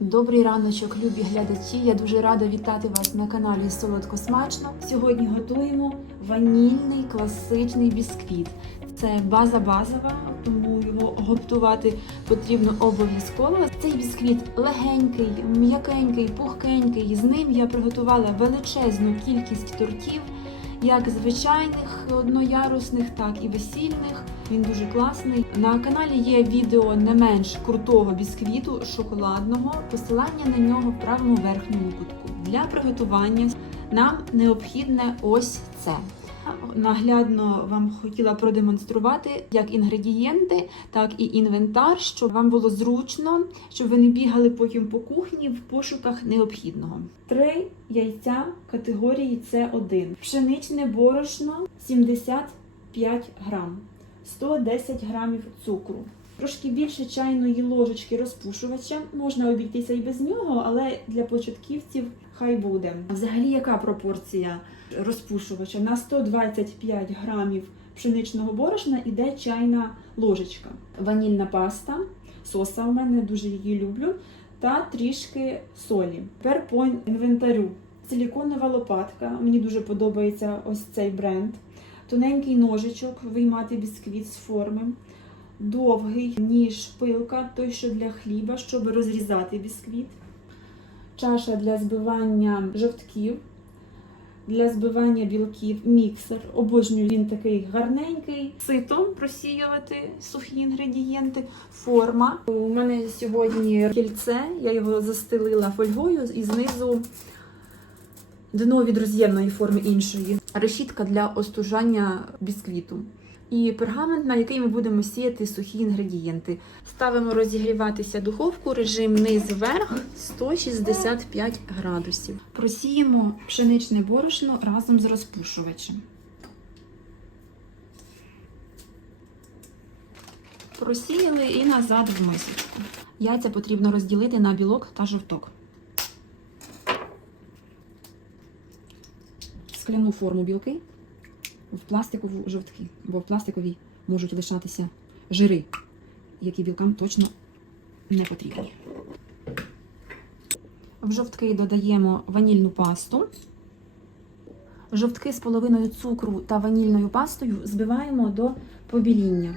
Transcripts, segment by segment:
Добрий раночок, любі глядачі. Я дуже рада вітати вас на каналі Солодко Смачно. Сьогодні готуємо ванільний класичний бісквіт. Це база базова, тому його готувати потрібно обов'язково. Цей бісквіт легенький, м'якенький, пухкенький. З ним я приготувала величезну кількість тортів, як звичайних одноярусних, так і весільних. Він дуже класний. На каналі є відео не менш крутого бісквіту шоколадного. Посилання на нього в правому верхньому кутку. Для приготування нам необхідне ось це. Наглядно вам хотіла продемонструвати як інгредієнти, так і інвентар, щоб вам було зручно, щоб ви не бігали потім по кухні в пошуках необхідного. Три яйця категорії С1. Пшеничне борошно 75 грам. 110 грамів цукру. Трошки більше чайної ложечки розпушувача. Можна обійтися і без нього, але для початківців хай буде. Взагалі, яка пропорція розпушувача? На 125 грамів пшеничного борошна іде чайна ложечка. Ванільна паста, соса в мене дуже її люблю, та трішки солі. Тепер по інвентарю. Силіконова лопатка. Мені дуже подобається ось цей бренд тоненький ножичок виймати бісквіт з форми, довгий ніж пилка, той, що для хліба, щоб розрізати бісквіт, чаша для збивання жовтків, для збивання білків, міксер. Обожнюю він такий гарненький. Сито просіювати сухі інгредієнти, форма. У мене сьогодні кільце, я його застелила фольгою і знизу дно від роз'ємної форми іншої, решітка для остужання бісквіту. І пергамент, на який ми будемо сіяти сухі інгредієнти. Ставимо розігріватися духовку, режим низ вверх 165 градусів. Просіємо пшеничне борошно разом з розпушувачем. Просіяли і назад в мисочку. Яйця потрібно розділити на білок та жовток. скляну форму білки в пластикову жовтки, бо в пластиковій можуть лишатися жири, які білкам точно не потрібні. В жовтки додаємо ванільну пасту. Жовтки з половиною цукру та ванільною пастою збиваємо до побіління.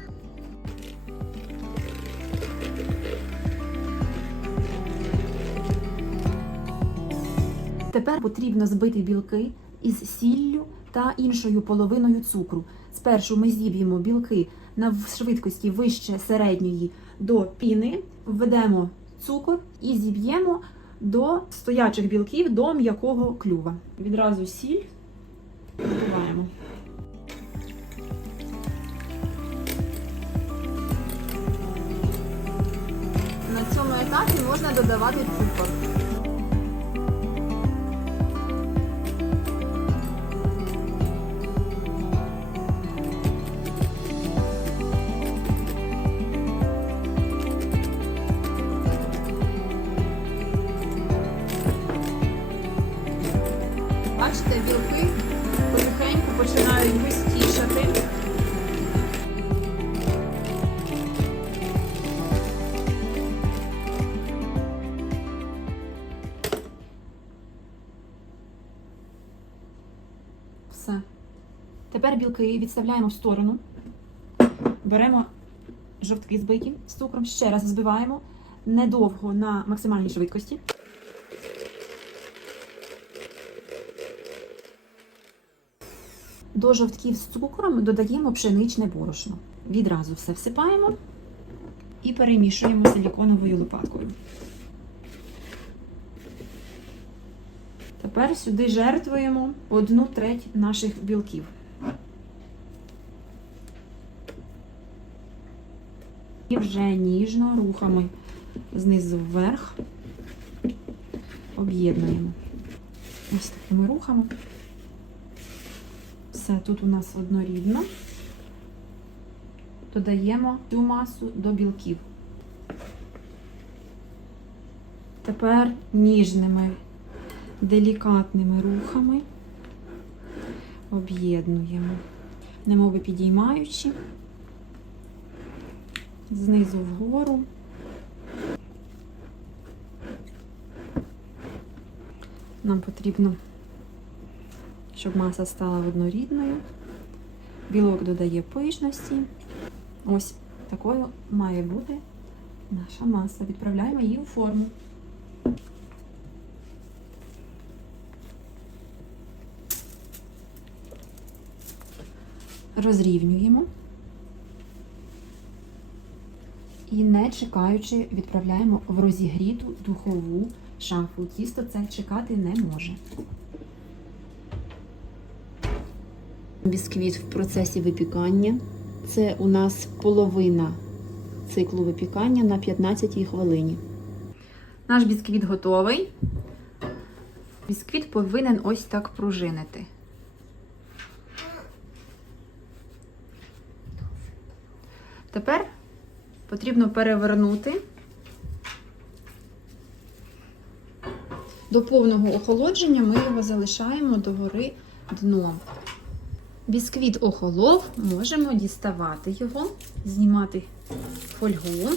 Тепер потрібно збити білки із сіллю та іншою половиною цукру. Спершу ми зіб'ємо білки на швидкості вище середньої до піни, введемо цукор і зіб'ємо до стоячих білків до м'якого клюва. Відразу сіль вбиваємо. На цьому етапі можна додавати цукор. Тепер білки відставляємо в сторону. Беремо жовтки збиті з цукром, ще раз збиваємо недовго на максимальній швидкості. До жовтків з цукром додаємо пшеничне борошно. Відразу все всипаємо і перемішуємо силіконовою лопаткою. Тепер сюди жертвуємо одну треть наших білків. І вже ніжно рухами знизу вверх об'єднуємо. Ось такими рухами. Все тут у нас однорідно. Додаємо цю масу до білків. Тепер ніжними, делікатними рухами об'єднуємо, немови підіймаючи, знизу вгору. Нам потрібно, щоб маса стала однорідною. Білок додає пишності. Ось такою має бути наша маса. Відправляємо її у форму. Розрівнюємо. І не чекаючи, відправляємо в розігріту духову шафу. Тісто це чекати не може. Бісквіт в процесі випікання. Це у нас половина циклу випікання на 15 хвилині. Наш бісквіт готовий. Бісквіт повинен ось так пружинити. Тепер потрібно перевернути до повного охолодження ми його залишаємо догори дном. Бісквіт охолов, можемо діставати його, знімати фольгу.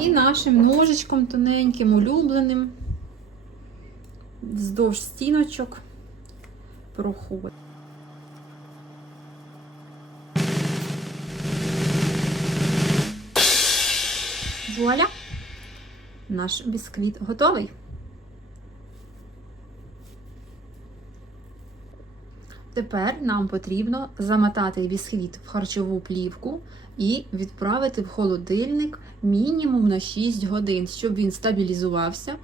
І нашим ножичком тоненьким, улюбленим, вздовж стіночок проходить. Вуаля! Наш бісквіт готовий. Тепер нам потрібно замотати бісквіт в харчову плівку і відправити в холодильник мінімум на 6 годин, щоб він стабілізувався.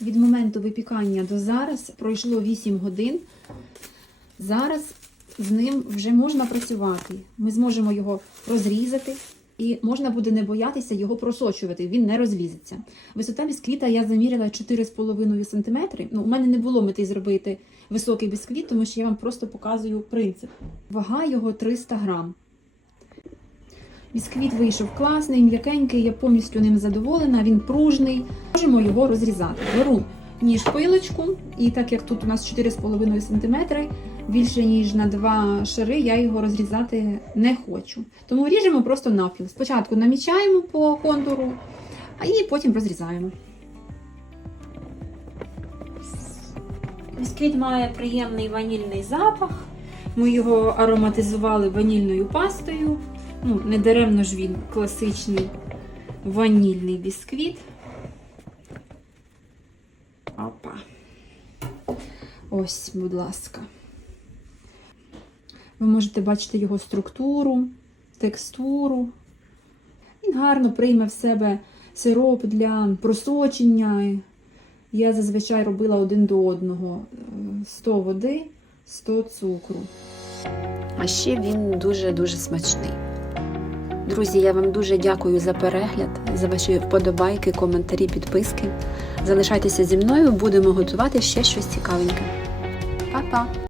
Від моменту випікання до зараз пройшло 8 годин. Зараз з ним вже можна працювати. Ми зможемо його розрізати, і можна буде не боятися його просочувати, він не розлізеться. Висота бісквіта я заміряла 4,5 см. Ну, у мене не було мети зробити високий бісквіт, тому що я вам просто показую принцип. Вага його 300 грам. Бісквіт вийшов класний, м'якенький, я повністю ним задоволена, він пружний. Можемо його розрізати. Беру ніж пилочку, і так як тут у нас 4,5 см, більше ніж на два шари, я його розрізати не хочу. Тому ріжемо просто навпіл. Спочатку намічаємо по контуру, а і потім розрізаємо. Бісквіт має приємний ванільний запах. Ми його ароматизували ванільною пастою. Ну, не даремно ж він класичний ванільний бісквіт. Опа. Ось, будь ласка. Ви можете бачити його структуру, текстуру. Він гарно прийме в себе сироп для просочення. Я зазвичай робила один до одного: Е, 100 води, 100 цукру. А ще він дуже-дуже смачний. Друзі, я вам дуже дякую за перегляд, за ваші вподобайки, коментарі, підписки. Залишайтеся зі мною, будемо готувати ще щось цікавеньке. Па-па!